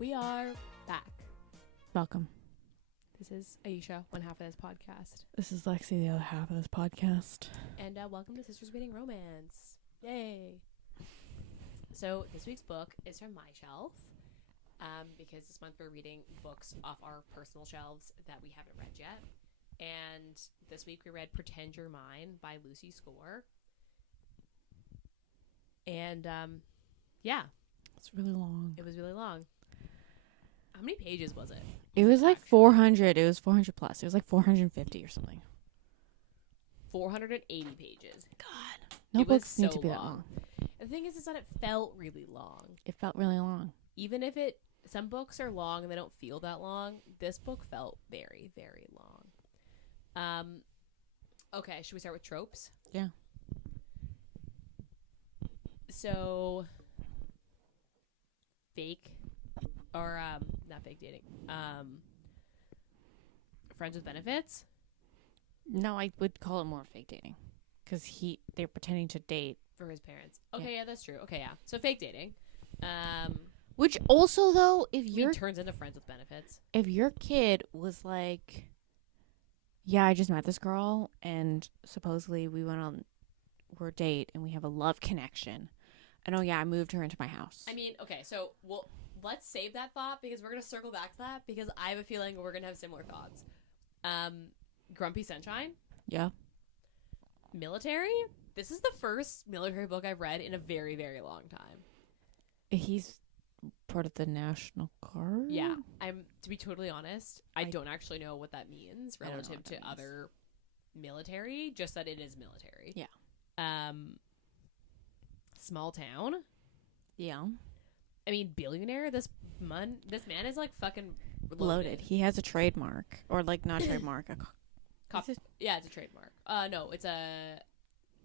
We are back. Welcome. This is Ayesha, one half of this podcast. This is Lexi, the other half of this podcast. And welcome to Sisters Reading Romance. Yay. So this week's book is from my shelf because this month we're reading books off our personal shelves that we haven't read yet. And this week we read Pretend You're Mine by Lucy Score. And yeah. It's really long. It was really long. How many pages was it? It was like 400. It was 400 plus. It was like 450 or something. 480 pages. God. No books need to be that long. The thing is that it felt really long. It felt really long. Even if some books are long and they don't feel that long, this book felt very, very long. Okay, should we start with tropes? Yeah. So, fake, or not fake dating, friends with benefits? No, I would call it more fake dating. Because they're pretending to date. For his parents. Okay, yeah, that's true. Okay, yeah. So fake dating. Which also, though, turns into friends with benefits. If your kid was like, yeah, I just met this girl, and supposedly we went on our date, and we have a love connection. And oh, yeah, I moved her into my house. I mean, okay, so let's save that thought because we're going to circle back to that because I have a feeling we're going to have similar thoughts. Grumpy Sunshine? Yeah. Military? This is the first military book I've read in a very, very long time. He's part of the National Guard? Yeah. To be totally honest, I don't actually know what that means relative to other military, just that it is military. Yeah. Small town? Yeah. I mean, billionaire? This man is like fucking loaded. He has a trademark. Or like not trademark. Yeah, it's a trademark. No, it's a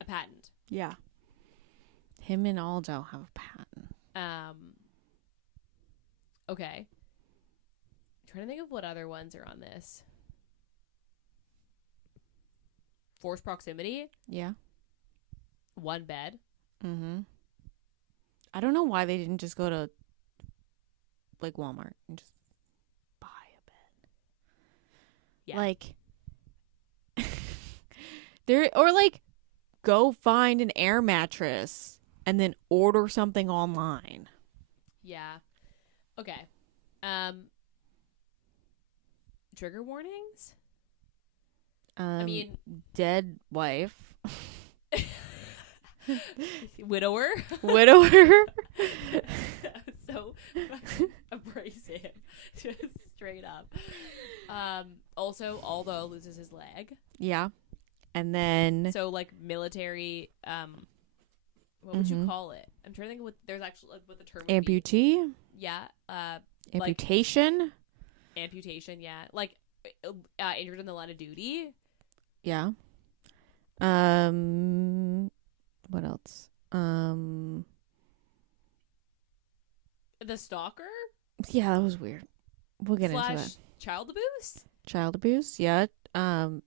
patent. Yeah. Him and Aldo have a patent. Okay. I'm trying to think of what other ones are on this. Forced proximity? Yeah. One bed? Mm-hmm. I don't know why they didn't just go to like Walmart and just buy a bed. Yeah. Like or like go find an air mattress and then order something online. Yeah. Okay. Trigger warnings? I mean, dead wife. Widower. So abrasive. Just straight up. Also, Aldo loses his leg. Yeah. And then so like military what would you call it? I'm trying to think of what there's actually like what the term would amputee? Be. Yeah. Amputation? Like, amputation, yeah. Like injured in the line of duty. Yeah. What else? The stalker? Yeah, that was weird. We'll get into that. Child abuse? Child abuse, yeah.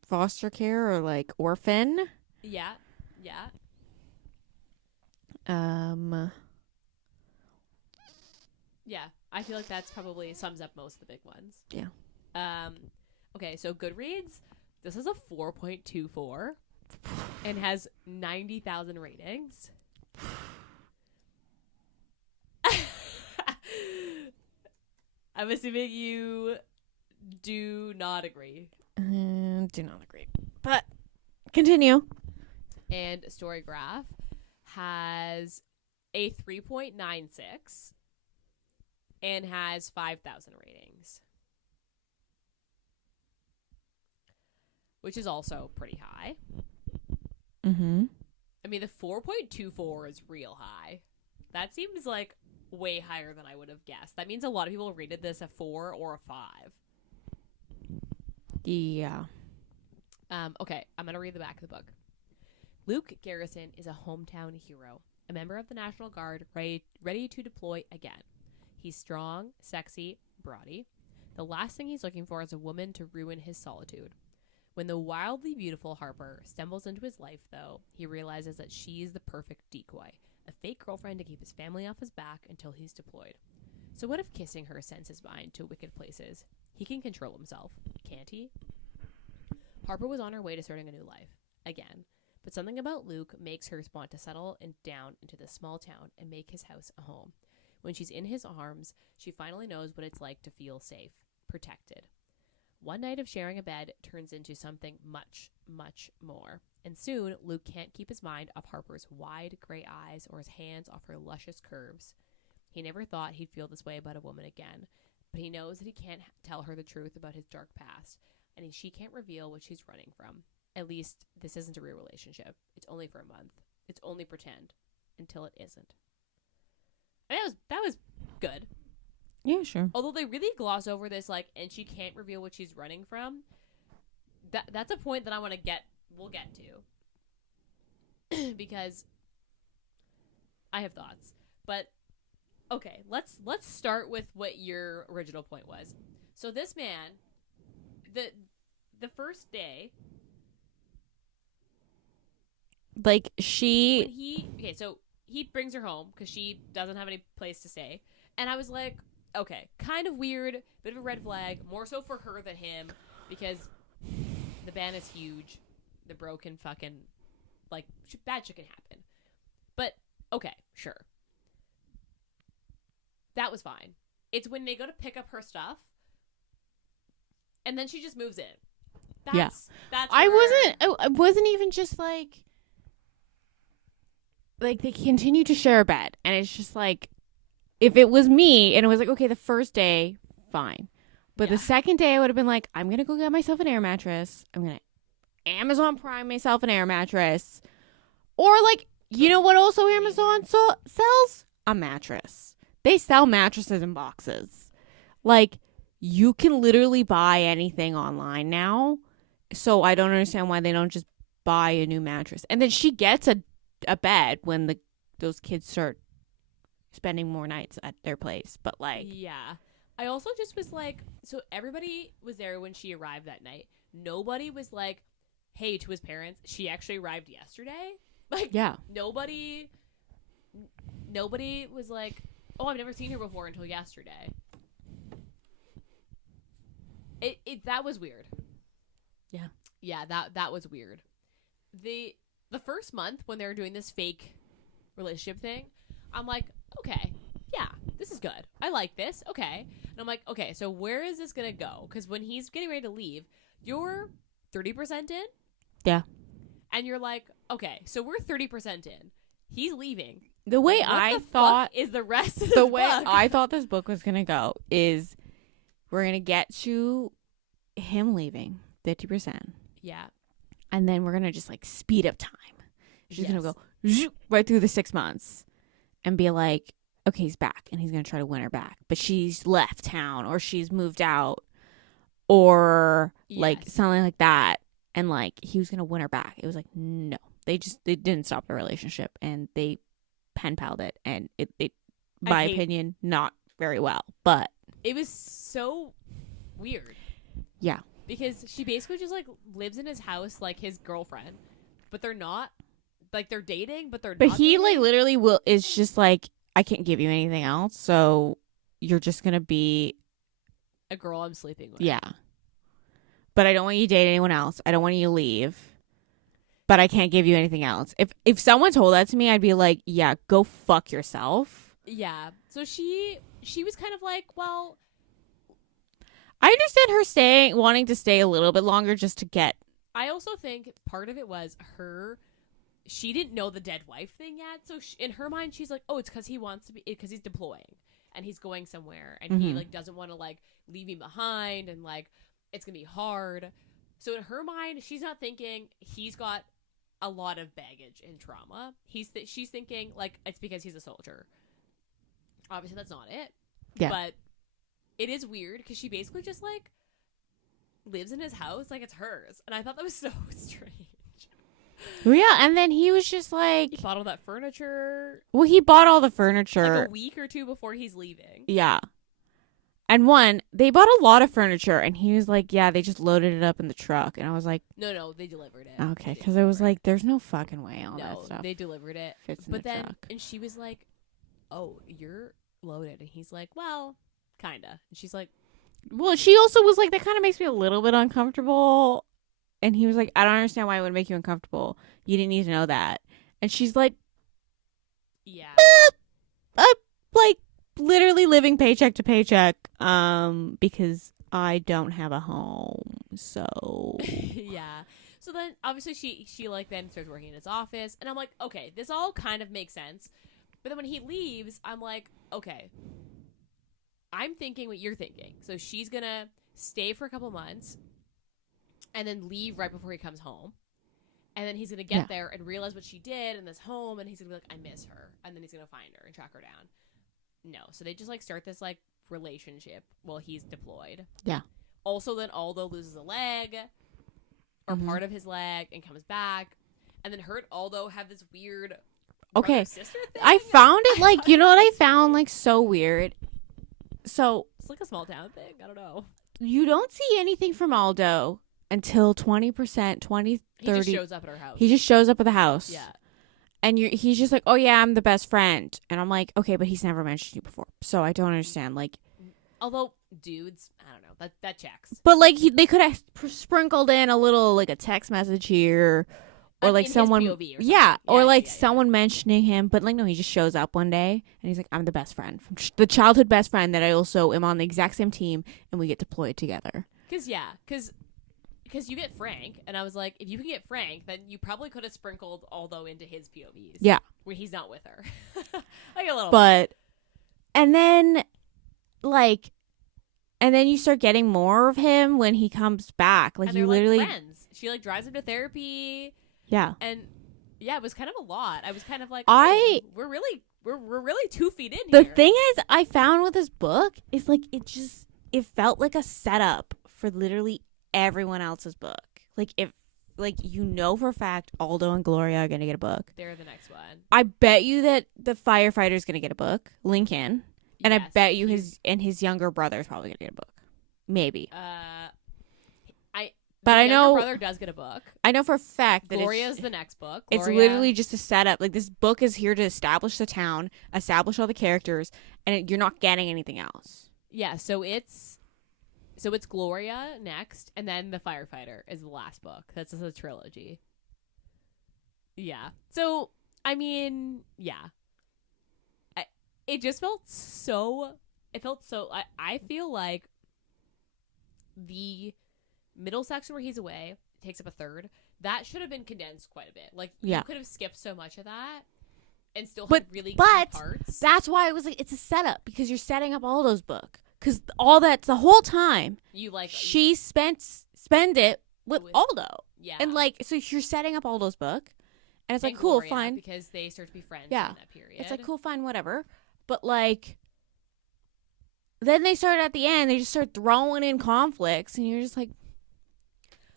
Foster care or like orphan. Yeah. Yeah. Yeah, I feel like that's probably sums up most of the big ones. Yeah. Okay, so Goodreads, this is a 4.24 and has 90,000 ratings. I'm assuming you do not agree. Do not agree. But continue. And Storygraph has a 3.96 and has 5,000 ratings. Which is also pretty high. Mm-hmm. I mean, the 4.24 is real high. That seems like way higher than I would have guessed. That means a lot of people rated this a 4 or a 5. Yeah. Okay, I'm going to read the back of the book. Luke Garrison is a hometown hero, a member of the National Guard ready to deploy again. He's strong, sexy, broady. The last thing he's looking for is a woman to ruin his solitude. When the wildly beautiful Harper stumbles into his life, though, he realizes that she's the perfect decoy, a fake girlfriend to keep his family off his back until he's deployed. So what if kissing her sends his mind to wicked places? He can control himself, can't he? Harper was on her way to starting a new life, again. But something about Luke makes her want to settle down into this small town and make his house a home. When she's in his arms, she finally knows what it's like to feel safe, protected. One night of sharing a bed turns into something much, much more. And soon, Luke can't keep his mind off Harper's wide gray eyes or his hands off her luscious curves. He never thought he'd feel this way about a woman again, but he knows that he can't tell her the truth about his dark past, and she can't reveal what she's running from. At least, this isn't a real relationship. It's only for a month. It's only pretend. Until it isn't. And that was good. Yeah, sure. Although they really gloss over this, like, and she can't reveal what she's running from. That's a point that we'll get to. Because I have thoughts. But, okay, let's start with what your original point was. So this man, the first day... Like, she... So he brings her home because she doesn't have any place to stay. And I was like, okay, kind of weird, bit of a red flag, more so for her than him, because the ban is huge. The broken fucking, like, bad shit can happen. But, okay, sure. That was fine. It's when they go to pick up her stuff, and then she just moves in. That's I wasn't even just like they continue to share a bed, and it's just like, if it was me and it was like, okay, the first day, fine, but the second day I would have been like, I'm gonna go get myself an air mattress, I'm gonna Amazon Prime myself an air mattress, or like, you know what also Amazon sells? A mattress. They sell mattresses in boxes. Like, you can literally buy anything online now, so I don't understand why they don't just buy a new mattress. And then she gets a bed when those kids start spending more nights at their place. But like, yeah, I also just was like, so everybody was there when she arrived that night. Nobody was like, hey, to his parents, she actually arrived yesterday. Like, yeah, nobody was like, oh, I've never seen her before until yesterday. That was weird. Yeah, that was weird. The first month when they were doing this fake relationship thing, I'm like, okay, yeah, this is good. I like this. Okay. And I'm like, okay, so where is this going to go? Because when he's getting ready to leave, you're 30% in? Yeah. And you're like, okay, so we're 30% in. He's leaving. The way I thought is the rest of the way I thought this book was going to go is we're going to get to him leaving 50%. Yeah. And then we're going to just like speed up time. She's going to go right through the 6 months and be like, okay, he's back, and he's going to try to win her back. But she's left town, or she's moved out, or like something like that. And like, he was going to win her back. It was like, no, they didn't stop the relationship, and they pen palled it. And it my opinion, not very well, but it was so weird. Yeah. Because she basically just like lives in his house like his girlfriend, but they're not. Like, they're dating, but they're not. But he dating. like literally is just like, I can't give you anything else, so you're just gonna be a girl I'm sleeping with. Yeah. But I don't want you to date anyone else. I don't want you to leave. But I can't give you anything else. If someone told that to me, I'd be like, yeah, go fuck yourself. Yeah. So she was kind of like, well, I understand her wanting to stay a little bit longer just to get. I also think part of it was she didn't know the dead wife thing yet. So in her mind, she's like, oh, it's because he wants to be, because he's deploying and he's going somewhere and he like doesn't want to like leave me behind and like it's gonna be hard. So in her mind, she's not thinking he's got a lot of baggage and trauma. She's thinking like it's because he's a soldier. Obviously, that's not it. Yeah. But it is weird because she basically just like lives in his house like it's hers, and I thought that was so strange. Well, yeah, and then he was just like, he bought all that furniture. Well, he bought all the furniture like a week or two before he's leaving. Yeah. And they bought a lot of furniture, and he was like, yeah, they just loaded it up in the truck. And I was like, no, they delivered it. Okay, because I was like, there's no fucking way all that No, stuff they delivered it. fits in the truck. And she was like, oh, you're loaded? And he's like, well, kinda. And she's like, Well, she also was like, that kind of makes me a little bit uncomfortable. And he was like, I don't understand why it would make you uncomfortable. You didn't need to know that. And she's like, yeah. Like literally living paycheck to paycheck, because I don't have a home. So Yeah. So then obviously she like then starts working in his office, and I'm like, okay, this all kind of makes sense. But then when he leaves, I'm like, okay, I'm thinking what you're thinking. So she's gonna stay for a couple months and then leave right before he comes home. And then he's gonna get there and realize what she did in this home, and he's gonna be like, I miss her. And then he's gonna find her and track her down. No. So they just like start this like relationship while he's deployed. Yeah. Also, then Aldo loses a leg or part of his leg and comes back. And then her and Aldo have this weird brother-sister thing. I found it like, you know what I found like so weird? So it's like a small town thing. I don't know. You don't see anything from Aldo until 20%, 20, 30. He just shows up at her house. He just shows up at the house. Yeah. And he's just like, oh yeah, I'm the best friend. And I'm like, okay, but he's never mentioned you before. So I don't understand. Like, although dudes, I don't know, that checks. But like they could have sprinkled in a little like a text message here, or like someone, or like someone mentioning him. But like no, he just shows up one day and he's like, I'm the best friend, the childhood best friend that I also am on the exact same team, and we get deployed together. Because you get Frank, and I was like, if you can get Frank, then you probably could have sprinkled Aldo into his POVs. Yeah, where he's not with her, like a little. But and then like. And then you start getting more of him when he comes back. Like, you literally. Like friends. She, like, drives him to therapy. Yeah. And, yeah, it was kind of a lot. I was kind of like, we're really 2 feet in here. The thing is, I found with this book is, like, it felt like a setup for literally everyone else's book. Like, you know for a fact Aldo and Gloria are going to get a book. They're the next one. I bet you that the firefighter's going to get a book. Lincoln. And yes, I bet you his younger brother is probably gonna get a book, maybe. But I know brother does get a book. I know for a fact that Gloria's the next book. It's literally just a setup. Like this book is here to establish the town, establish all the characters, and you're not getting anything else. Yeah, so it's Gloria next, and then the firefighter is the last book. That's a trilogy. Yeah. So I mean, yeah. It just felt so. I feel like the middle section where he's away takes up a third. That should have been condensed quite a bit. Like you could have skipped so much of that and still had really good parts. That's why it was like it's a setup because you're setting up Aldo's book because all that's the whole time. She spend it with Aldo. Yeah, and like so you're setting up Aldo's book, and it's like cool, Gloria, fine because they start to be friends. Yeah, in that period. It's like cool, fine, whatever. But, like, then they start at the end. They just start throwing in conflicts. And you're just like,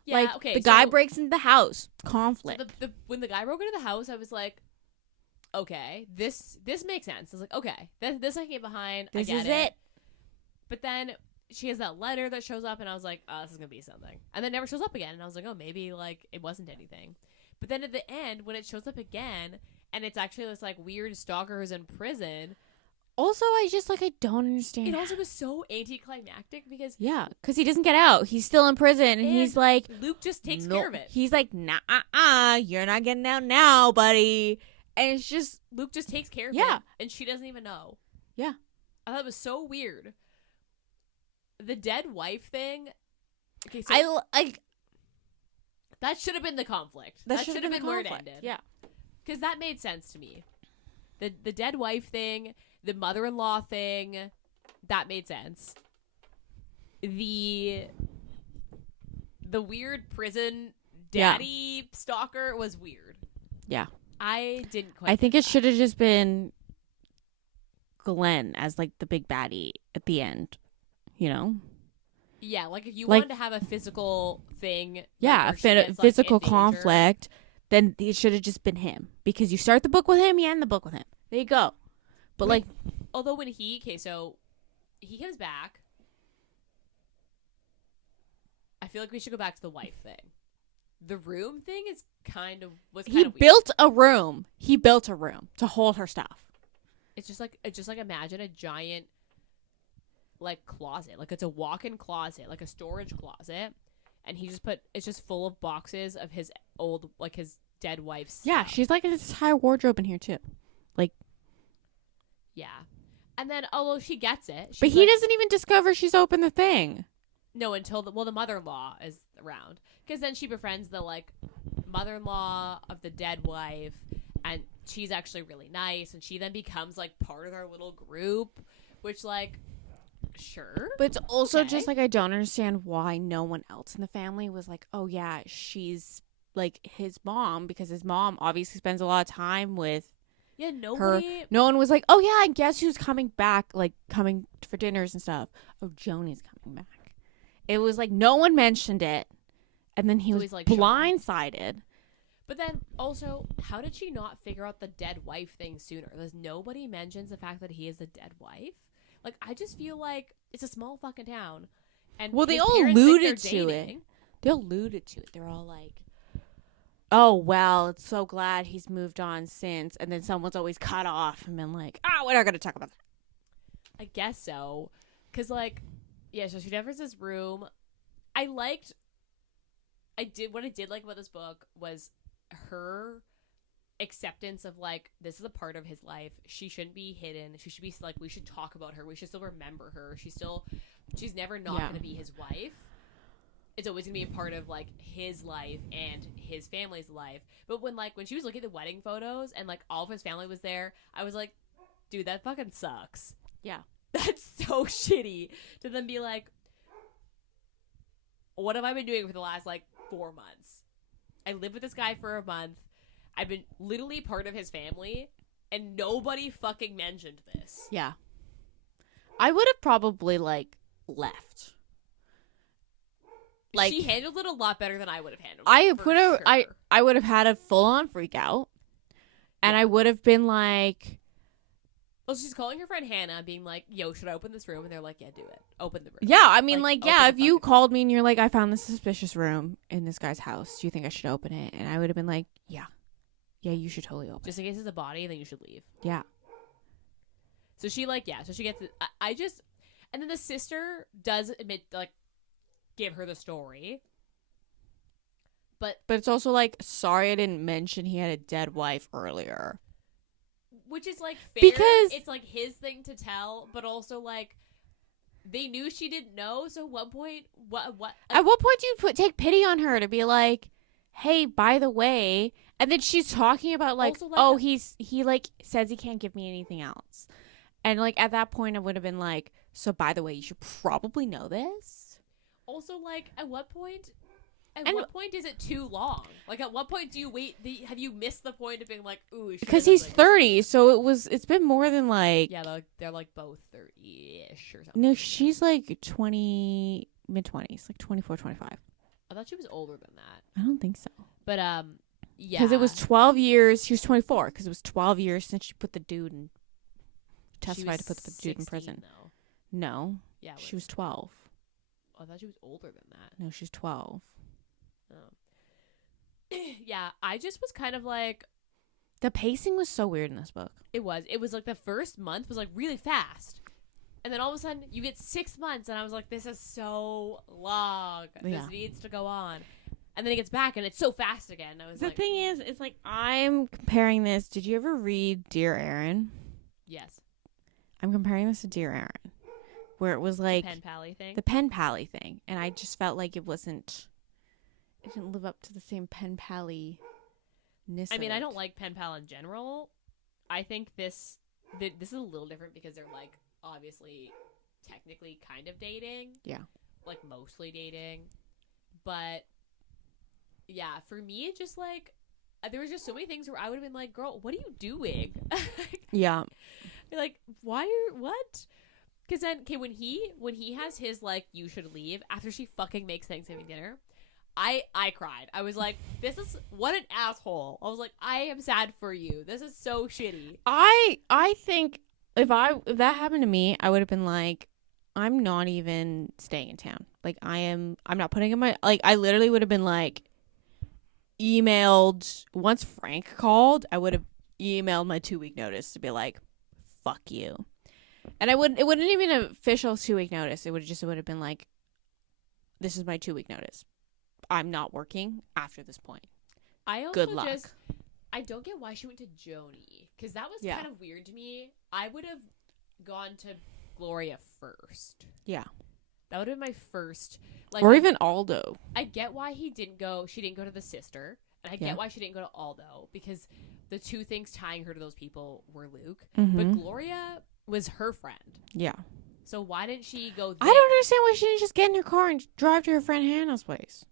the guy breaks into the house. Conflict. So when the guy broke into the house, I was like, okay, this makes sense. I was like, okay, this I can get behind. This I get is it. But then she has that letter that shows up. And I was like, oh, this is going to be something. And then never shows up again. And I was like, oh, maybe, like, it wasn't anything. But then at the end, when it shows up again, and it's actually this, like, weird stalker who's in prison. Also, I don't understand. It also was so anticlimactic because he doesn't get out. He's still in prison, and he's like, Luke just takes care of it. He's like, nah, you're not getting out now, buddy. And it's just Luke just takes care of it, and she doesn't even know. Yeah, I thought it was so weird. The dead wife thing. Okay, so that should have been the conflict. That should have been where it ended. Yeah, because that made sense to me. The dead wife thing. The mother-in-law thing, that made sense. The weird prison daddy stalker was weird. Yeah. I didn't quite I think it should have just been Glenn as, like, the big baddie at the end, you know? Yeah, like, if you wanted to have a physical thing. Yeah, a physical conflict, then it should have just been him. Because you start the book with him, you end the book with him. There you go. But although when he comes back, I feel like we should go back to the wife thing. The room thing was kind of weird. He built a room to hold her stuff. It's just like imagine a giant like closet, like it's a walk-in closet, like a storage closet, and it's just full of boxes of his old, like his dead wife's Yeah, stuff. she's like this entire wardrobe in here too. Yeah. And then, although she gets it, But she's he doesn't even discover she's opened the thing. no, until the mother-in-law is around, because then she befriends the like mother-in-law of the dead wife, and she's actually really nice, and she then becomes like part of their little group, which like sure, But it's also okay. just like I don't understand why no one else in the family was like, oh yeah, she's like his mom, because his mom obviously spends a lot of time with Yeah, her. nobody. No one was like, oh yeah, and guess who's coming back, like coming for dinners and stuff. Oh, Joni's coming back. It was like no one mentioned it, and then he So was he's, like, blindsided. But then also, how did she not figure out the dead wife thing sooner? There's nobody mentions the fact that he is the dead wife. Like, I just feel like it's a small fucking town, and Well, they his all parents think alluded they're to it. dating. They alluded to it. They're all like, oh, well, it's so glad he's moved on since. And then someone's always cut off and been like, we're not going to talk about that. I guess so. Because, like, yeah, so she enters this room. What I did like about this book was her acceptance of, like, this is a part of his life. She shouldn't be hidden. She should be, like, we should talk about her. We should still remember her. She's never not going to be his wife. It's always going to be a part of, like, his life and his family's life. But when she was looking at the wedding photos and, like, all of his family was there, I was like, dude, that fucking sucks. Yeah. That's so shitty to then be like, what have I been doing for the last, like, 4 months? I lived with this guy for a month. I've been literally part of his family, and nobody fucking mentioned this. Yeah. I would have probably, like, left. Like, she handled it a lot better than I would have handled it. I would have had a full-on freak out, and I would have been like, well, she's calling her friend Hannah, being like, yo, should I open this room? And they're like, yeah, do it. Open the room. yeah, I mean, like yeah, if you fucking called me and you're like, I found this suspicious room in this guy's house, do you think I should open it? And I would have been like, yeah, you should totally open just in case it's a body, then you should leave. Yeah. So she gets it. And then the sister does admit, like, give her the story. But it's also like, sorry I didn't mention he had a dead wife earlier. Which is, like, fair. Because it's, like, his thing to tell, but also, like, they knew she didn't know, so at what point, at what point do you take pity on her to be like, hey, by the way, and then she's talking about, like, Also, like, he, like, says he can't give me anything else. And, like, at that point, I would have been like, so, by the way, you should probably know this. Also, like, at what point is it too long? Like, at what point do you wait? Have you missed the point of being like, ooh, because he's 30, so it's been more than, like, yeah, they're like both 30-ish or something. No, she's like 20, mid-20s, like 24, 25. I thought she was older than that. I don't think so. But yeah, because it was 12 years. She was 24 because it was 12 years since she put the dude in. Testified to put the dude in prison. Though. No, yeah, she was 12. Oh, I thought she was older than that. No, she's 12. Oh. Yeah, I just was kind of like, the pacing was so weird in this book. It was like the first month was like really fast, and then all of a sudden you get 6 months, and I was like, this is so long. Yeah. This needs to go on. And then it gets back, and it's so fast again. I was The like, thing is, it's like, I'm comparing this. Did you ever read Dear Aaron? yes. I'm comparing this to Dear Aaron, where it was like the pen pally thing. The pen pally thing, and I just felt like it didn't live up to the same pen pally-ness. I mean, I don't like pen pal in general. I think this is a little different because they're, like, obviously technically kind of dating. Yeah. Like, mostly dating. But yeah, for me, it just, like, there was just so many things where I would have been like, girl, what are you doing? Yeah. Like, what? Because then, okay, when he has his, like, you should leave after she fucking makes Thanksgiving dinner, I cried. I was like, this is, what an asshole. I was like, I am sad for you. This is so shitty. I think if that happened to me, I would have been like, I'm not even staying in town. Like, I'm not putting in my, like, I literally would have been like, emailed, once Frank called, I would have emailed my 2-week notice to be like, fuck you. And it wouldn't even an official 2-week notice. It would have been like, this is my 2-week notice. I'm not working after this point. I also Good luck. I don't get why she went to Joni, because that was kind of weird to me. I would have gone to Gloria first. Yeah. That would have been my first. Like, or even Aldo. I get why she didn't go to the sister. And I get why she didn't go to Aldo, because the two things tying her to those people were Luke. Mm-hmm. But Gloria was her friend. Yeah. So why didn't she go there? I don't understand why she didn't just get in her car and drive to her friend Hannah's place.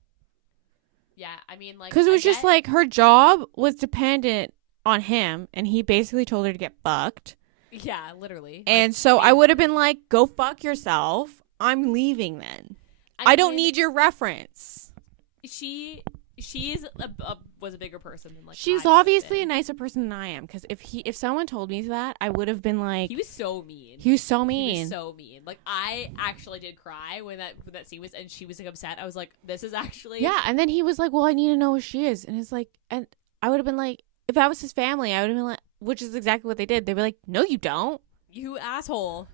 Yeah, I mean, like... Because it was just like her job was dependent on him, and he basically told her to get fucked. Yeah, literally. And so I would have been like, go fuck yourself. I'm leaving then. I don't need your reference. She was a bigger person than like she's obviously a nicer person than I am, because if someone told me that, I would have been like, he was so mean. He was so mean. Like, I actually did cry when that scene was, and she was like upset. I was like, this is actually and then he was like, well, I need to know who she is, and it's like, and I would have been like, if I was his family, I would have been like, which is exactly what they did. They were like, no, you don't, you asshole.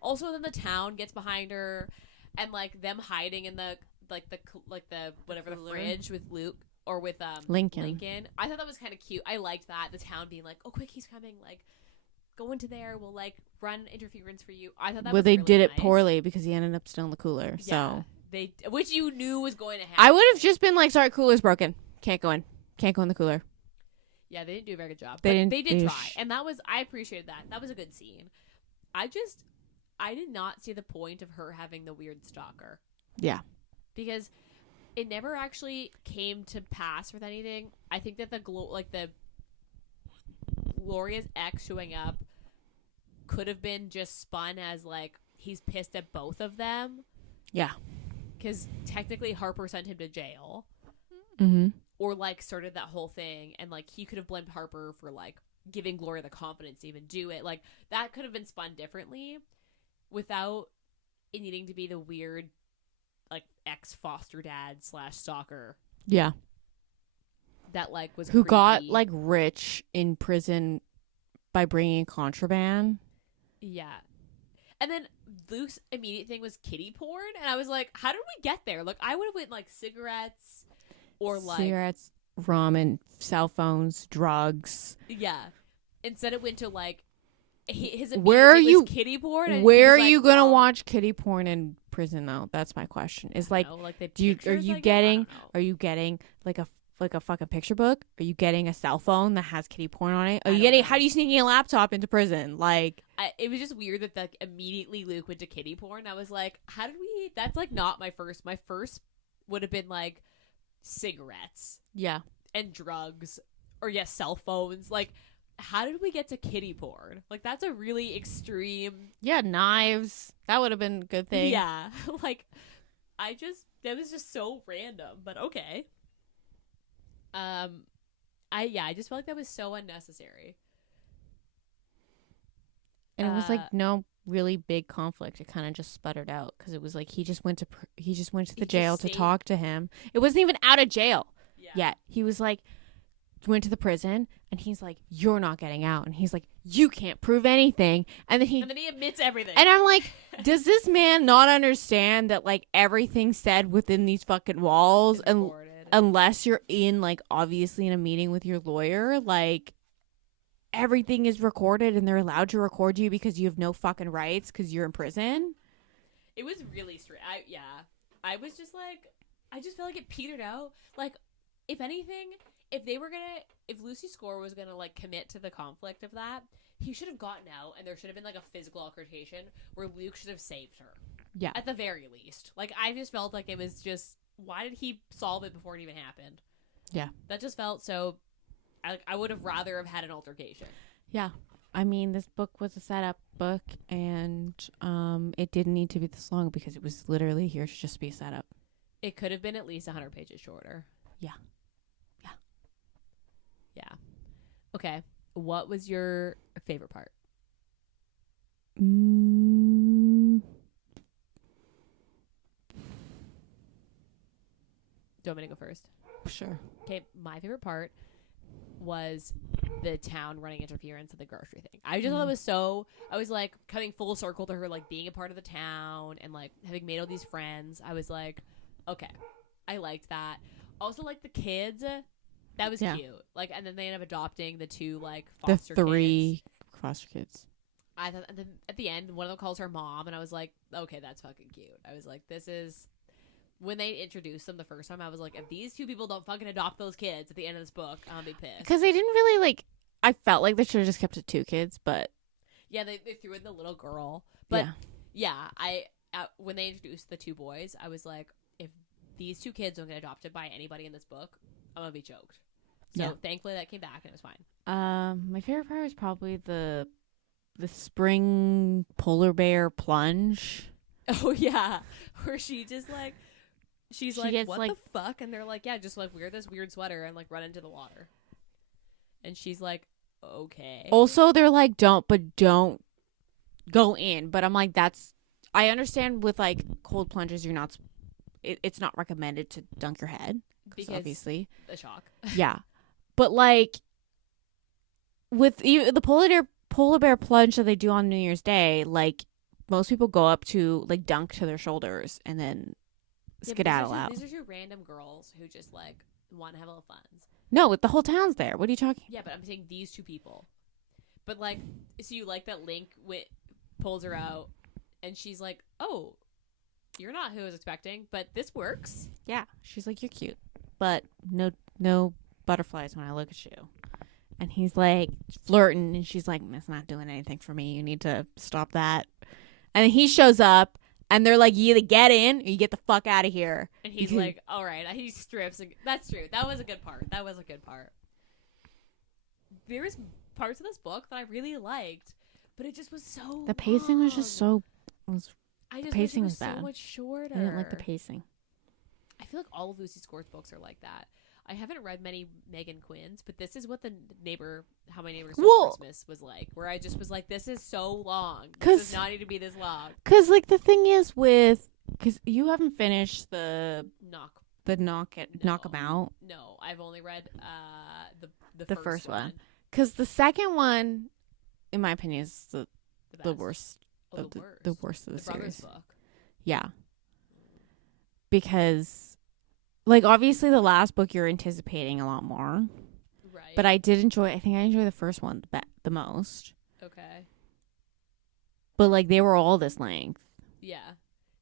Also, then the town gets behind her, and like them hiding in the fridge with Luke or with Lincoln. I thought that was kind of cute. I liked that, the town being like, oh, quick, he's coming, like go into there, we'll like run interference for you. I thought that was they really did nice. It poorly, because he ended up still in the cooler. So which you knew was going to happen. I would have just been like, sorry, cooler's broken, can't go in the cooler. Yeah, they didn't do a very good job. They did try, and I appreciated that. That was a good scene. I did not see the point of her having the weird stalker. Yeah. Because it never actually came to pass with anything. I think that the Gloria's ex showing up could have been just spun as like he's pissed at both of them. Yeah. Because technically Harper sent him to jail. Mm-hmm. Or like started that whole thing, and like he could have blamed Harper for like giving Gloria the confidence to even do it. Like that could have been spun differently without it needing to be the weird like ex foster dad / stalker. Yeah. That like was who creepy. Got like rich in prison by bringing contraband. Yeah. And then Luke's immediate thing was kiddie porn, and I was like, how did we get there? Like I would have went like cigarettes or like cigarettes, ramen, cell phones, drugs. Yeah. Instead it went to like his where are you kiddie porn, and where are you gonna watch kiddie porn in prison though? That's my question. Is like, are you getting like a fucking picture book? Are you getting a cell phone that has kiddie porn on it? Are you getting how do you sneak a laptop into prison? Like it was just weird that like immediately Luke went to kiddie porn. I was like, how did we that's like not my first would have been like cigarettes. Yeah. And drugs. Or cell phones. Like how did we get to kiddie porn? Like, that's a really extreme... Yeah, knives. That would have been a good thing. Yeah. Like, that was just so random, but okay. I just felt like that was so unnecessary. And it was like no really big conflict. It kind of just sputtered out because it was like he just went to the jail to talk to him. It wasn't even out of jail yet. He was like... went to the prison, and he's like, you're not getting out, and he's like, you can't prove anything, and then he admits everything, and I'm like, does this man not understand that like everything said within these fucking walls, and unless you're in like obviously in a meeting with your lawyer, like everything is recorded, and they're allowed to record you because you have no fucking rights because you're in prison? It was really strange. I was just like, I just felt like it petered out. Like, if anything, if Lucy Score was gonna like commit to the conflict of that, he should have gotten out, and there should have been like a physical altercation where Luke should have saved her. Yeah. At the very least. Like, I just felt like it was just, why did he solve it before it even happened? Yeah. That just felt so, I would have rather have had an altercation. Yeah. I mean, this book was a setup book, and it didn't need to be this long because it was literally here to just be a setup. It could have been at least 100 pages shorter. Yeah. Yeah. Okay. What was your favorite part? Do you want me to go first? Sure. Okay. My favorite part was the town running interference at the grocery thing. I just thought it was so. I was like coming full circle to her like being a part of the town and like having made all these friends. I was like, okay, I liked that. Also, like the kids, that was cute. Like, and then they end up adopting the two like foster the 3 kids. foster kids. I thought, and then at the end, one of them calls her mom, and I was like, okay, that's fucking cute. I was like, this is. When they introduced them the first time, I was like, if these 2 people don't fucking adopt those kids at the end of this book, I'll be pissed. Because they didn't really, like... I felt like they should have just kept it 2 kids, but... Yeah, they threw in the little girl. But, yeah when they introduced the 2 boys, I was like, if these 2 kids don't get adopted by anybody in this book, I'm going to be choked. So, thankfully, that came back, and it was fine. My favorite part was probably the spring polar bear plunge. Oh, yeah. Where she just, like... She's like, what like, the fuck? And they're like, yeah, just like wear this weird sweater and like run into the water. And she's like, okay. Also, they're like, don't go in. But I'm like, I understand with like cold plunges, you're not, it's not recommended to dunk your head. Because obviously. The shock. Yeah. But like, with the polar bear plunge that they do on New Year's Day, like most people go up to like dunk to their shoulders and then skedaddle out. These are 2 random girls who just like want to have a little fun. No, the whole town's there. What are you talking? Yeah, but I'm saying these 2 people. But like, so you like that Link pulls her out, and she's like, "Oh, you're not who I was expecting, but this works." Yeah, she's like, "You're cute, but no butterflies when I look at you." And he's like flirting, and she's like, "It's not doing anything for me. You need to stop that." And then he shows up. And they're like, you either get in or you get the fuck out of here. And he's like, all right. He strips. That's true. That was a good part. There was parts of this book that I really liked, but it just was so The pacing long. was just so... I just pacing wish it was bad. so much shorter. I didn't like the pacing. I feel like all of Lucy Score's books are like that. I haven't read many Megan Quinn's, but this is what How My Neighbor Stole Christmas was like, where I just was like, this is so long. This does not need to be this long. Because, like, the thing is because you haven't finished the Knock 'Em Out. No, I've only read the first one. Because the second one, in my opinion, is the worst. The worst of the series. Book. Yeah. Because... Like, obviously, the last book you're anticipating a lot more. Right. But I think I enjoyed the first one the most. Okay. But, like, they were all this length. Yeah.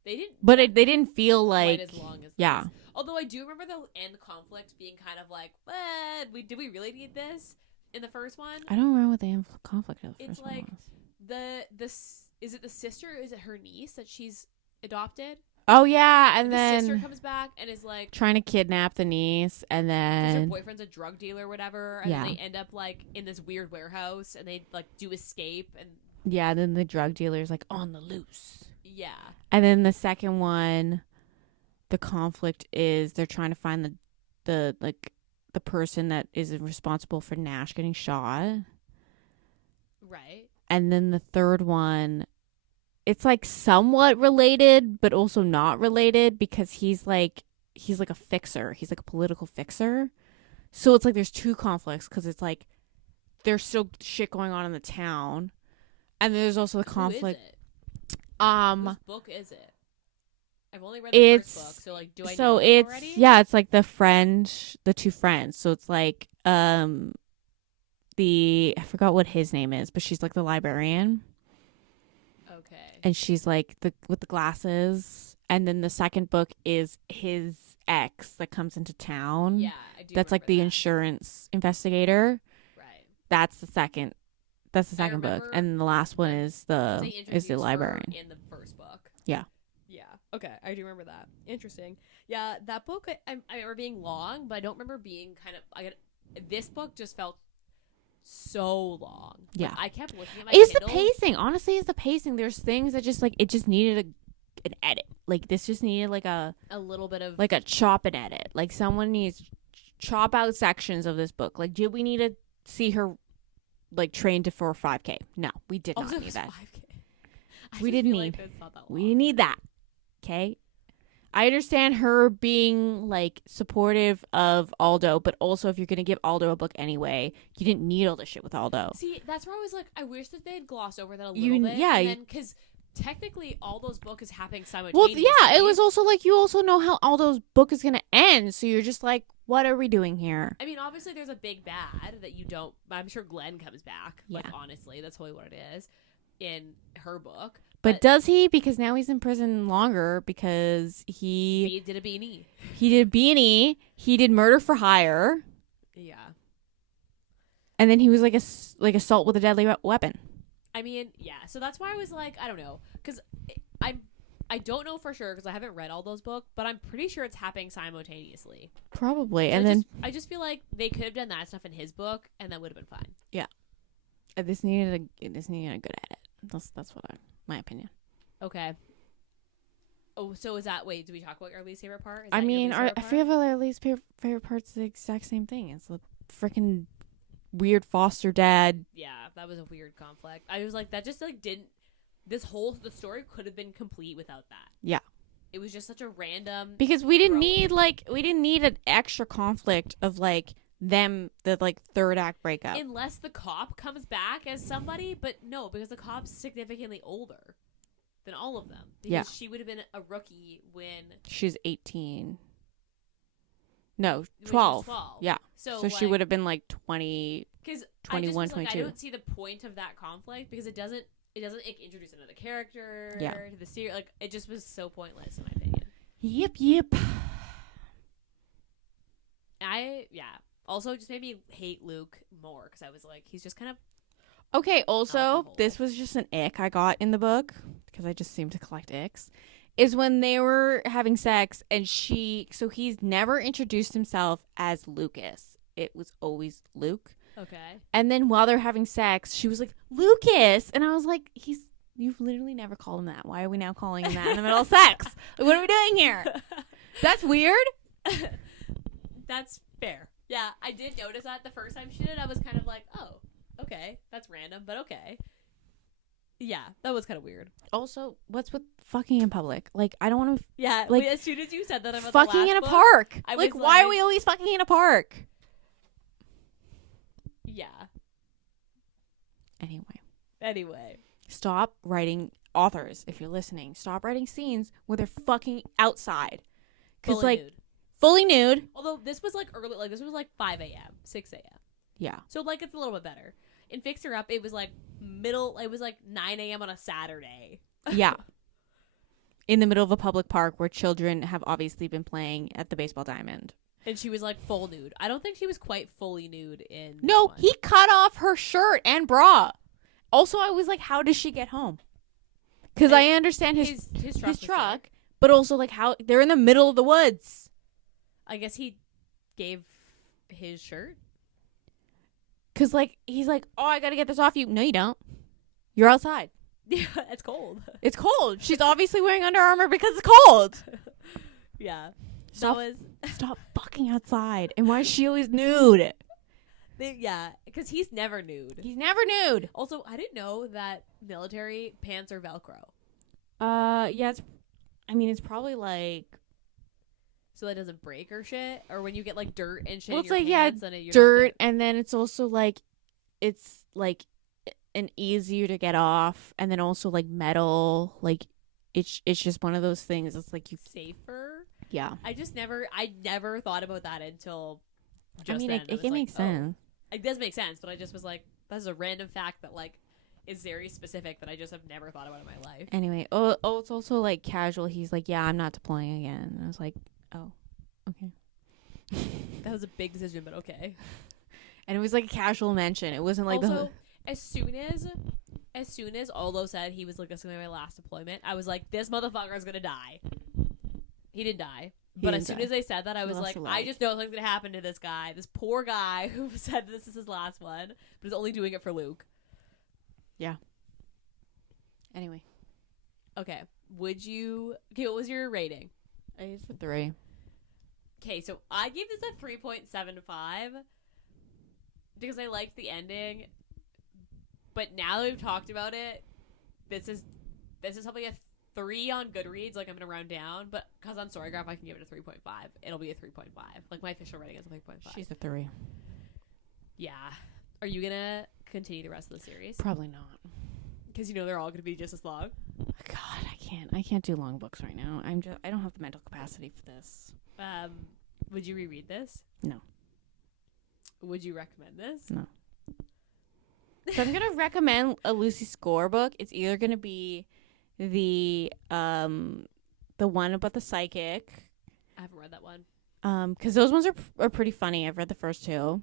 They didn't... But they didn't feel like... Quite as long as yeah. this. Although I do remember the end conflict being kind of like, what? Did we really need this in the first one? I don't remember what the end conflict of the first one was. Is it the sister? Is it her niece that she's adopted? Oh, yeah, and then... The sister comes back and is, like... trying to kidnap the niece, and then... her boyfriend's a drug dealer or whatever, and then they end up, like, in this weird warehouse, and they, like, do escape, and... Yeah, then the drug dealer's, like, on the loose. Yeah. And then the second one, the conflict is they're trying to find the person that is responsible for Nash getting shot. Right. And then the third one... It's like somewhat related, but also not related because he's like a fixer. He's like a political fixer. So it's like there's 2 conflicts because it's like there's still shit going on in the town, and there's also the conflict. Whose book is it? I've only read the first book, so like, do I know it already? Yeah, it's like the 2 friends. So it's like I forgot what his name is, but she's like the librarian. Okay. And she's like with the glasses, and then the second book is his ex that comes into town. Yeah, I do. That's like the insurance investigator. Right. That's the second book, and the last one is the librarian in the first book. Yeah. Yeah. Okay, I do remember that. Interesting. Yeah, that book I remember being long, but I don't remember being kind of. This book just felt so long. Yeah. Like, I kept looking at my It's Kindle. the pacing. Honestly, it's the pacing. There's things that just like it just needed an edit. Like this just needed like a little bit of like a chop and edit. Like someone needs chop out sections of this book. Like, did we need to see her like train for 5K? No, we did not need that. 5K. We didn't need. We didn't need that. Okay. I understand her being like supportive of Aldo, but also if you're gonna give Aldo a book anyway, you didn't need all this shit with Aldo. See, that's where I was like, I wish that they had glossed over that a You- little bit. yeah, and you- then because technically Aldo's book is happening Well, simultaneously. yeah, it was also like you also know how Aldo's book is gonna end, so you're just like, what are we doing here? I mean, obviously, there's a big bad that you don't. I'm sure Glenn comes back. Like, Yeah. honestly, that's totally what it is in her book. But does he? Because now he's in prison longer because He did a beanie. he did Beanie, he did murder for hire, Yeah. and then he was like assault with a deadly weapon. I mean, yeah. So that's why I was like, I don't know, because I don't know for sure because I haven't read all those books, but I'm pretty sure it's happening simultaneously. Probably, So and then I just feel like they could have done that stuff in his book, and that would have been fine. this needed a good edit. That's what my opinion. Okay. Oh, so is that? Wait, do we talk about our least favorite part? Is I that your mean, least I favorite part? feel like our least favorite part's the exact same thing. It's the freaking weird foster dad. Yeah, that was a weird conflict. I was like, that just like didn't. The story could have been complete without that. Yeah. It was just such a random. Because we didn't throwaway. need an extra conflict of like them, the like third act breakup. Unless the cop comes back as somebody, but no, because the cop's significantly older than all of them. Because Yeah. she would have been a rookie when She's 18. No, when she was 12. 12. Yeah. So, So she would have been like 20. because 21, I 22. don't see the point of that conflict because it doesn't like, introduce another character Yeah. to the series. Like, it just was so pointless in my opinion. Yep. Also just made me hate Luke more because I was like, he's just kind of Okay, also, Alcohol. this was just an ick I got in the book because I just seem to collect icks. Is when they were having sex and so he's never introduced himself as Lucas. It was always Luke. okay. And then while they're having sex, she was like, Lucas. And I was like, you've literally never called him that. Why are we now calling him that in the middle of sex? Like, what are we doing here? That's weird. That's fair. Yeah, I did notice that the first time she did. I was kind of like, oh, okay, that's random, but okay. Yeah, that was kind of weird. Also, what's with fucking in public? Like, I don't want to Yeah, Like, as soon as you said that about fucking the last in a book, park. I Like, was why are like- we always fucking in a park? Yeah. Anyway, stop writing authors. If you're listening, stop writing scenes where they're fucking outside. Because, Fully like, nude. fully nude. Although this was like early, like this was like 5 a.m., 6 a.m. Yeah. So like it's a little bit better. In Fix Her Up, it was like it was like 9 a.m. on a Saturday. Yeah. In the middle of a public park where children have obviously been playing at the baseball diamond. And she was like full nude. I don't think she was quite fully nude in this No, one. he cut off her shirt and bra. Also, I was like, how does she get home? Because I understand his truck. was there. truck, but also like how they're in the middle of the woods. I guess he gave his shirt. Because like he's like, oh, I gotta get this off you. No, you don't. You're outside. Yeah, it's cold. It's cold. She's obviously wearing Under Armour because it's cold. Yeah. Stop, That was stop fucking outside. And why is she always nude? yeah, because he's never nude. He's never nude. Also, I didn't know that military pants are Velcro, Yeah. It's probably like so that doesn't break or shit. Or when you get like dirt and shit, Well, in it's your like, yeah, pants, then you don't dirt, get- and then it's also like it's like an easier to get off, and then also like metal. Like it's just one of those things. It's like you. safer. Yeah. I never thought about that until just I mean, then. it was can like, make sense. It does make sense, but I just was like, that's a random fact that like is very specific that I just have never thought about in my life. Anyway, it's also like casual. He's like, yeah, I'm not deploying again. And I was like, oh, okay. That was a big decision, but okay. And it was like a casual mention. It wasn't like Also, as soon as Aldo said he was like, this is gonna be my last deployment, I was like, this motherfucker is gonna die. He didn't die. But as soon as they said that, I was lost like, a I leg. just know something's gonna happen to this guy, this poor guy who said this is his last one, but is only doing it for Luke. Anyway, Okay, what was your rating? it's a 3. Okay, so I gave this a 3.75 because I liked the ending, but now that we've talked about it, this is probably a 3 on Goodreads. Like, I'm gonna round down, but because on Storygraph I can give it a 3.5. It'll be a 3.5. Like, my official rating is a 3.5. She's a 3. Yeah. Are you gonna continue the rest of the series? Probably not. Because you know they're all gonna be just as long. God, I can't do long books right now. I don't have the mental capacity for this. Would you reread this? No. Would you recommend this? No. So I'm gonna recommend a Lucy Score book. It's either gonna be the one about the psychic. I haven't read that one. Because those ones are pretty funny. I've read the first 2,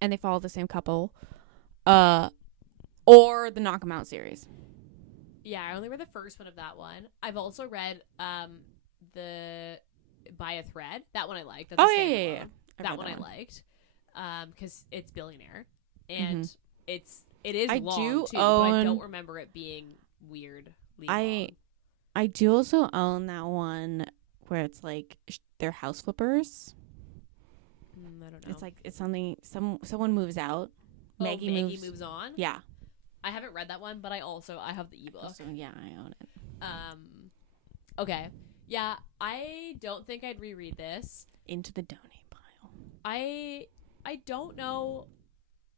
and they follow the same couple. Or the Knock 'Em Out series. Yeah, I only read the first one of that one. I've also read the By a Thread. That one I liked. That's yeah. That one I liked. Because it's Billionaire, and it is I long do too, own, but I don't remember it being weird. I do also own that one where it's like they're house flippers. I don't know. It's like it's something someone moves out. Maggie moves on. Yeah. I haven't read that one, but I have the ebook. So, yeah, I own it. Okay. Yeah, I don't think I'd reread this. Into the donate pile. I don't know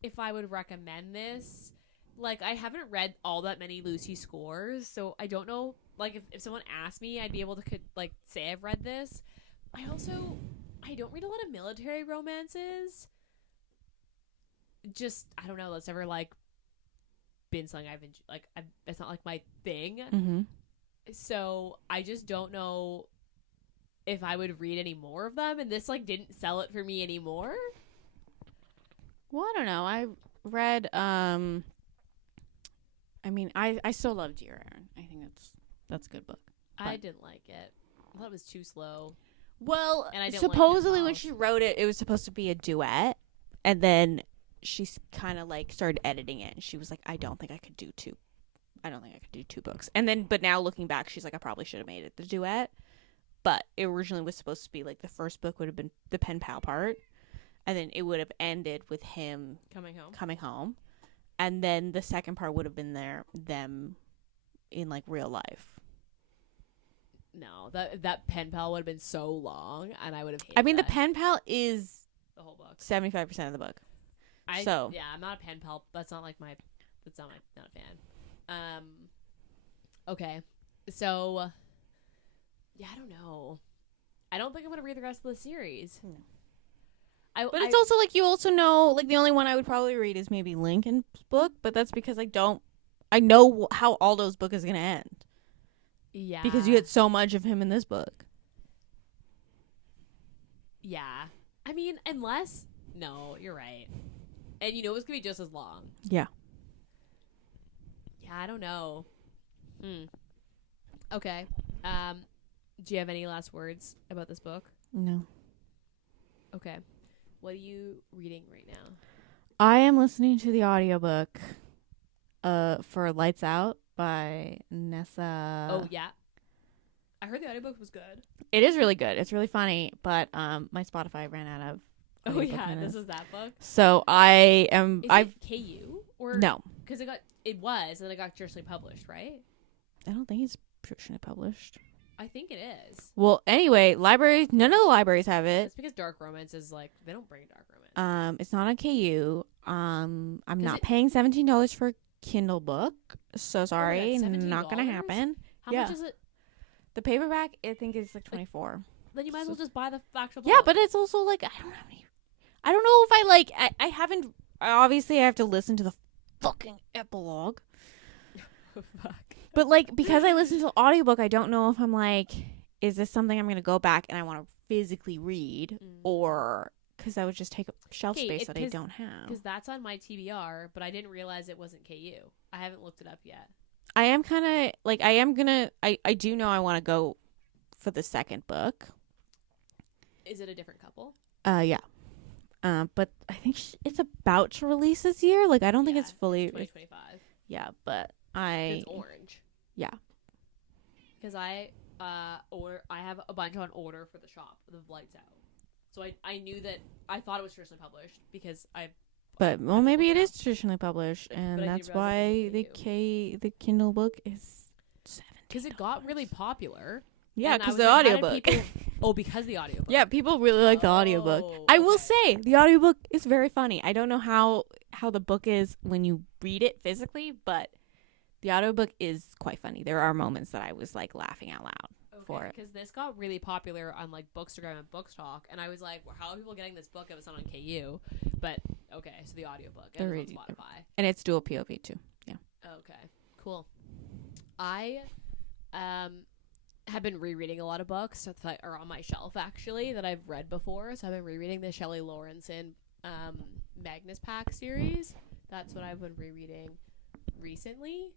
if I would recommend this. Like, I haven't read all that many Lucy Scores, so I don't know. Like, if someone asked me, I'd be able to say I've read this. I don't read a lot of military romances. Just, I don't know. That's never been something I've it's not my thing. Mm-hmm. So I just don't know if I would read any more of them, and this didn't sell it for me anymore. Well, I don't know. I read I still love Dear Aaron. I think that's a good book. I didn't like it. I thought it was too slow. Well, and I didn't supposedly when she wrote it, it was supposed to be a duet, and then she's kind of started editing it, and she was like, I don't think I could do 2 books. And then, but now looking back, she's like, I probably should have made it the duet. But it originally was supposed to be the first book would have been the pen pal part, and then it would have ended with him coming home, and then the second part would have been them in real life. No, that pen pal would have been so long, and I would have hated the pen pal is the whole book, 75% of the book. I'm not a pen pal. That's not not a fan. Okay, so yeah, I don't know. I don't think I'm gonna read the rest of the series. No. But it's also you also know the only one I would probably read is maybe Lincoln's book, but that's because I know how Aldo's book is gonna end. Yeah, because you get so much of him in this book. Yeah, no, you're right, and it's gonna be just as long. Yeah. Yeah, I don't know. Okay. Do you have any last words about this book? No. Okay. What are you reading right now? I am listening to the audiobook for Lights Out by Nessa. Oh, yeah. I heard the audiobook was good. It is really good. It's really funny, but my Spotify ran out of minutes. This is that book? So I am... Is it KU? Or no. Because it was, and then it got traditionally published, right? I don't think it's traditionally published. I think it is. Well, anyway, none of the libraries have it. It's because dark romance is they don't bring dark romance. It's not on KU. I'm not paying $17 for a Kindle book. So sorry, not gonna happen. How much is it? The paperback, I think, is $24. Then you might as well just buy the actual book. Yeah, but it's also I don't know if I haven't. Obviously, I have to listen to the fucking epilogue. Fuck. But because I listen to the audiobook, I don't know if I'm is this something I'm gonna go back and I want to physically read, or because that would just take up shelf space that I don't have. Because that's on my TBR, but I didn't realize it wasn't KU. I haven't looked it up yet. I am kind of I am gonna. I do know I want to go for the second book. Is it a different couple? Yeah. But I think it's about to release this year. I don't think it's fully 2025. Yeah, but it's orange. Yeah. Because I have a bunch on order for the shop, the Lights Out. So I knew that I thought it was traditionally published because But maybe it is traditionally published, and that's why the Kindle book is $17. because it got really popular. Yeah, And I because was the like, how did audiobook. people- because the audiobook. Yeah, people really like the audiobook. Oh, I will okay. say the audiobook is very funny. I don't know how the book is when you read it physically, but the audiobook is quite funny. There are moments that I was like laughing out loud for it. Because this got really popular on like Bookstagram and Booktalk, and I was like, well, how are people getting this book if it's not on KU? But okay, so the audiobook and it's on Spotify. And it's dual POV too. Yeah. Okay, cool. I have been rereading a lot of books that are on my shelf actually that I've read before. So I've been rereading the Shelley Lawrenson Magnus Pack series. That's what I've been rereading recently.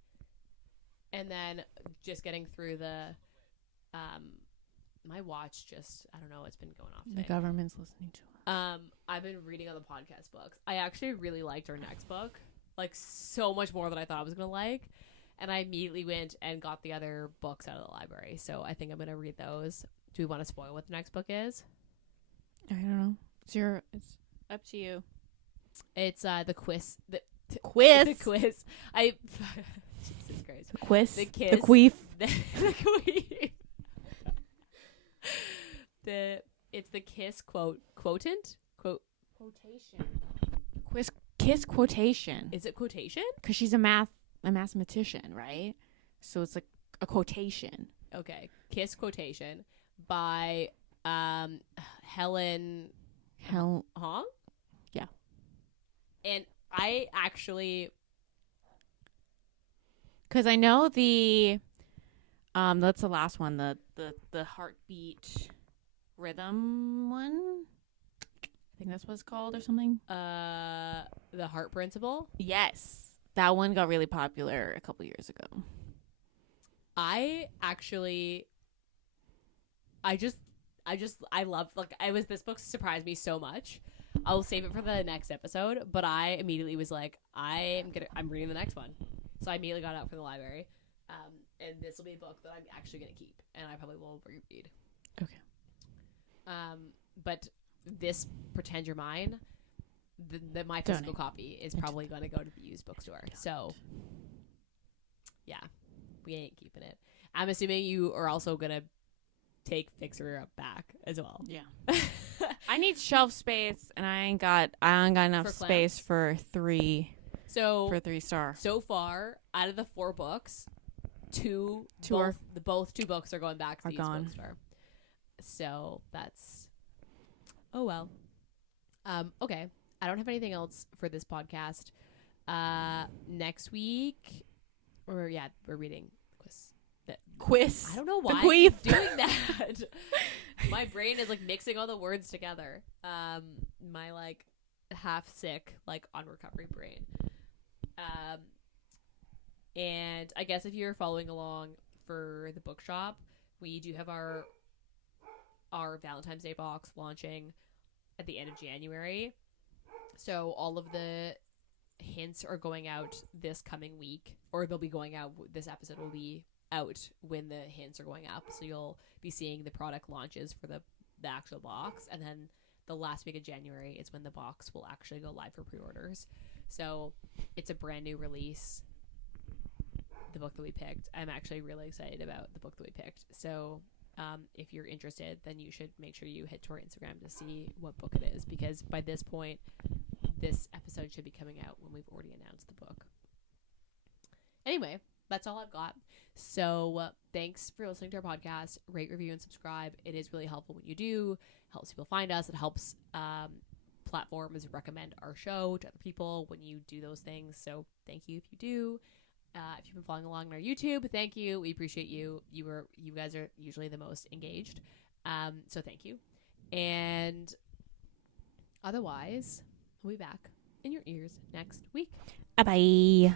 And then just getting through the my watch just, I don't know, it's been going off today. The government's listening to us. I've been reading on the podcast books. I actually really liked our next book, like so much more than I thought I was gonna like. And I immediately went and got the other books out of the library. So I think I'm gonna read those. Do we want to spoil what the next book is? I don't know. It's up to you. It's the quiz. Quiz. The quiz. Jesus Christ. The quiz. The kiss. The queef. The queef. It's the kiss quotation. Kiss quotation. Is it quotation? Because she's a mathematician, right? So it's like a quotation. Okay. Kiss quotation by Helen Hong? Yeah. And I actually, because I know that's the last one, the heartbeat rhythm one. I think that's what it's called or something. the Heart Principle. Yes, that one got really popular a couple years ago. I love, like, this book surprised me so much. I'll save it for the next episode, but I immediately was like, I'm reading the next one. So I immediately got out from the library. And this will be a book that I'm actually going to keep, and I probably will reread. Okay. But this Pretend You're Mine, my physical copy is probably going to go to the used bookstore. So, yeah, we ain't keeping it. I'm assuming you are also going to take Fixer back as well. Yeah. I need shelf space, and I ain't got enough space for 3. So for 3-star. So far, out of the 4 books, two books are going back to the used bookstore. So that's, oh well. Okay. I don't have anything else for this podcast. Next week, we're reading quiz. I don't know why I keep doing that. My brain is like mixing all the words together. My like half sick, like on recovery brain. And I guess if you're following along for the bookshop, we do have our Valentine's Day box launching at the end of January. So all of the hints are going out this coming week, or they'll be going out. This episode will be out when the hints are going up. So you'll be seeing the product launches for the actual box. And then the last week of January is when the box will actually go live for pre-orders. So it's a brand new release, the book that we picked. I'm actually really excited about the book that we picked. So if you're interested, then you should make sure you head to our Instagram to see what book it is, because by this point, this episode should be coming out when we've already announced the book. Anyway, that's all I've got. So thanks for listening to our podcast. Rate, review, and subscribe. It is really helpful when you do. It helps people find us. It helps platforms recommend our show to other people when you do those things. So thank you if you do. If you've been following along on our YouTube, thank you. We appreciate you. You guys are usually the most engaged. So thank you. And otherwise, we'll be back in your ears next week. Bye.